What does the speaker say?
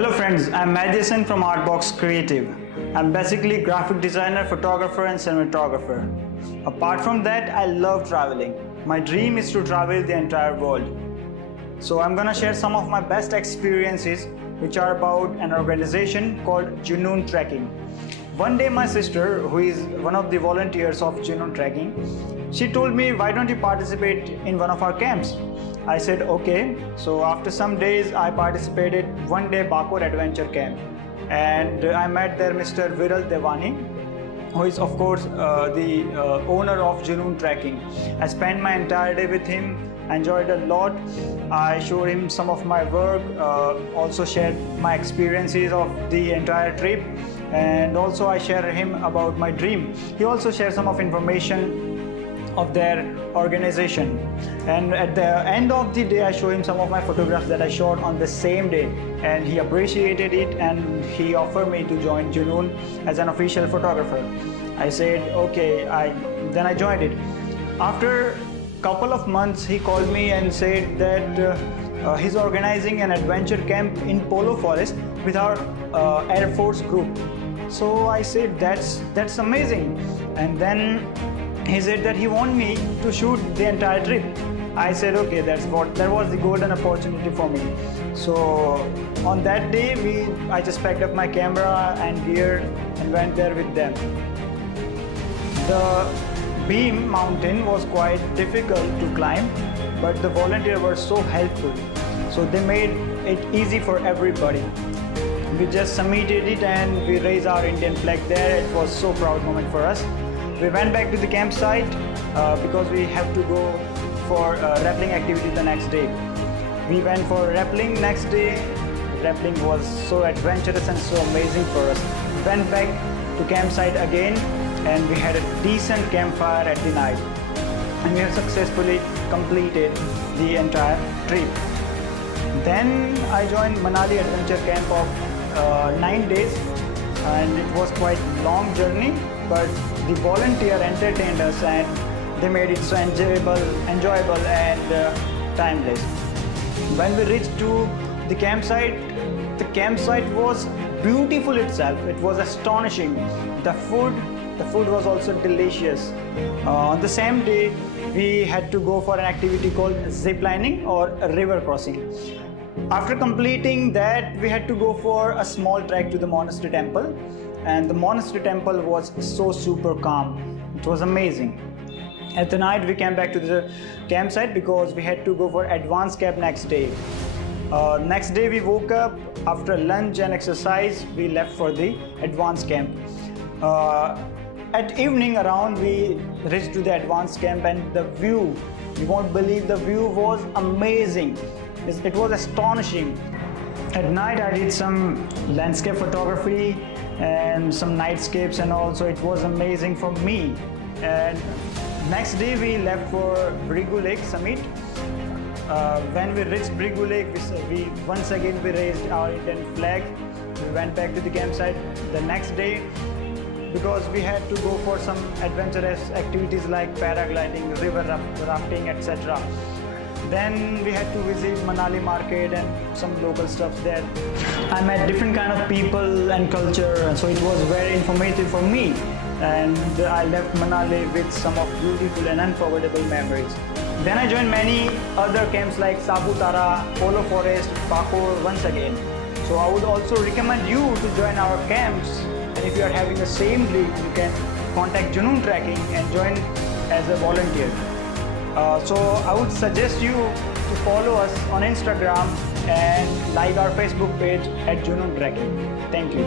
Hello friends, I'm Madison from Artbox Creative. I'm basically graphic designer, photographer and cinematographer. Apart from that, I love traveling. My dream is to travel the entire world. So I'm gonna share some of my best experiences which are about an organization called JUNOON Trekking. One day my sister, who is one of the volunteers of JUNOON Trekking, she told me, why don't you participate in one of our camps? I said okay. So after some days I participated one day Bakor adventure camp, and I met there Mr. Viral Devani, who is of course the owner of JUNOON Trekking. I spent my entire day with him, enjoyed a lot. I showed him some of my work, also shared my experiences of the entire trip, and also I shared him about my dream. He also shared some of information of their organization, and at the end of the day I showed him some of my photographs that I shot on the same day, and he appreciated it and he offered me to join JUNOON as an official photographer. I said okay. Then I joined it. After couple of months he called me and said that he's organizing an adventure camp in Polo Forest with our Air Force group. So I said that's amazing, and then he said that he wanted me to shoot the entire trip. I said okay, that was the golden opportunity for me. So on that day I just packed up my camera and gear and went there with them. The Beam mountain was quite difficult to climb, but the volunteers were so helpful, so they made it easy for everybody. We just submitted it and we raised our Indian flag there. It was so proud moment for us. We went back to the campsite because we have to go for rappelling activity the next day. We went for rappelling next day. Rappelling was so adventurous and so amazing for us. We went back to campsite again and we had a decent campfire at the night. And we have successfully completed the entire trip. Then I joined Manali Adventure Camp of 9 days, and it was quite long journey, but the volunteer entertained us and they made it so enjoyable and timeless. When we reached to the campsite was beautiful itself. It was astonishing. The food was also delicious. On the same day we had to go for an activity called zip lining or river crossing. After completing that, we had to go for a small trek to the monastery temple, and the monastery temple was so super calm. It was amazing. At the night we came back to the campsite because we had to go for advanced camp next day. Next day we woke up, after lunch and exercise we left for the advanced camp. At evening around we reached to the advanced camp, and the view, you won't believe, the view was amazing. It was astonishing. At night I did some landscape photography and some nightscapes, and also it was amazing for me. And next day we left for Brigu Lake summit. When we reached Brigu Lake, we once again we raised our Indian flag. We went back to the campsite the next day because we had to go for some adventurous activities like paragliding, river rafting, etc. Then we had to visit Manali market and some local stuff there. I met different kind of people and culture, so it was very informative for me. And I left Manali with some of beautiful and unforgettable memories. Then I joined many other camps like Saputara, Polo Forest, Bakor once again. So I would also recommend you to join our camps. And if you are having the same dream, you can contact JUNOON Trekking and join as a volunteer. So I would suggest you to follow us on Instagram and like our Facebook page at JUNOON Trekking. Thank you.